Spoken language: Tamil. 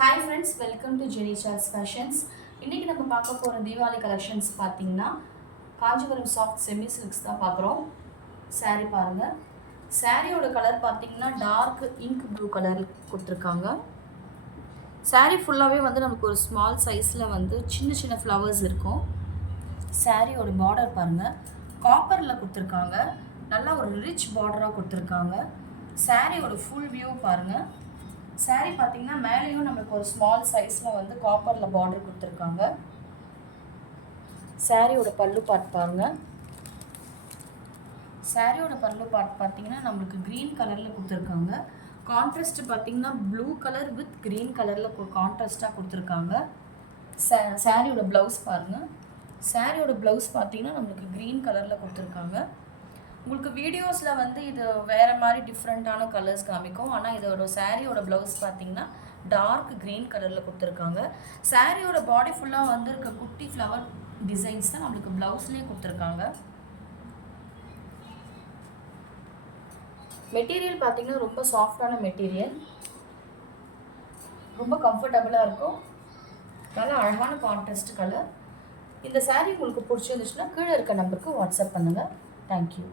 Hi friends, welcome to Jeni sir's fashions. இன்றைக்கி நம்ம பார்க்க போகிற தீபாவளி கலெக்ஷன்ஸ் பார்த்தீங்கன்னா காஞ்சிபுரம் சாஃப்ட் செமி சில்க்ஸ் தான் பார்க்குறோம். சாரீ பாருங்கள். சாரியோட கலர் பார்த்தீங்கன்னா டார்க் இங்க் ப்ளூ கலர் கொடுத்துருக்காங்க. சாரீ ஃபுல்லாகவே வந்து நமக்கு ஒரு ஸ்மால் சைஸில் வந்து சின்ன சின்ன ஃப்ளவர்ஸ் இருக்கும். சாரியோட பார்டர் பாருங்கள், காப்பரில் கொடுத்துருக்காங்க. நல்லா ஒரு ரிச் பார்டராக கொடுத்துருக்காங்க. சாரியோட ஃபுல் வியூ பாருங்கள். சாரீ பார்த்தீங்கன்னா மேலேயும் நம்மளுக்கு ஒரு ஸ்மால் சைஸில் வந்து காப்பரில் பார்டர் கொடுத்துருக்காங்க. சாரியோட பல்லு பார்ட் பாருங்கள். சாரியோட பல்லு பார்ட் பார்த்தீங்கன்னா நம்மளுக்கு க்ரீன் கலரில் கொடுத்துருக்காங்க. கான்ட்ராஸ்ட் பார்த்தீங்கன்னா ப்ளூ கலர் வித் க்ரீன் கலரில் கான்ட்ராஸ்ட்டாக கொடுத்துருக்காங்க. சாரியோட ப்ளவுஸ் பாருங்கள். சாரியோட ப்ளவுஸ் பார்த்தீங்கன்னா நம்மளுக்கு க்ரீன் கலரில் கொடுத்துருக்காங்க. உங்களுக்கு வீடியோஸில் வந்து இது வேறு மாதிரி டிஃப்ரெண்ட்டான கலர்ஸ் காமிக்கும். ஆனால் இதோட சாரியோட ப்ளவுஸ் பார்த்தீங்கன்னா டார்க் க்ரீன் கலரில் கொடுத்துருக்காங்க. சாரியோட பாடி ஃபுல்லாக வந்து இருக்க குட்டி ஃப்ளவர் டிசைன்ஸ் தான் நம்மளுக்கு ப்ளவுஸ்லேயே கொடுத்துருக்காங்க. மெட்டீரியல் பார்த்தீங்கன்னா ரொம்ப சாஃப்டான மெட்டீரியல், ரொம்ப கம்ஃபர்டபுளாக இருக்கும். நல்லா அழகான கான்ட்ராஸ்ட் கலர். இந்த சாரீ உங்களுக்கு பிடிச்சிருந்துச்சுன்னா கீழே இருக்க நம்பருக்கு வாட்ஸ்அப் பண்ணுங்கள். தேங்க்யூ.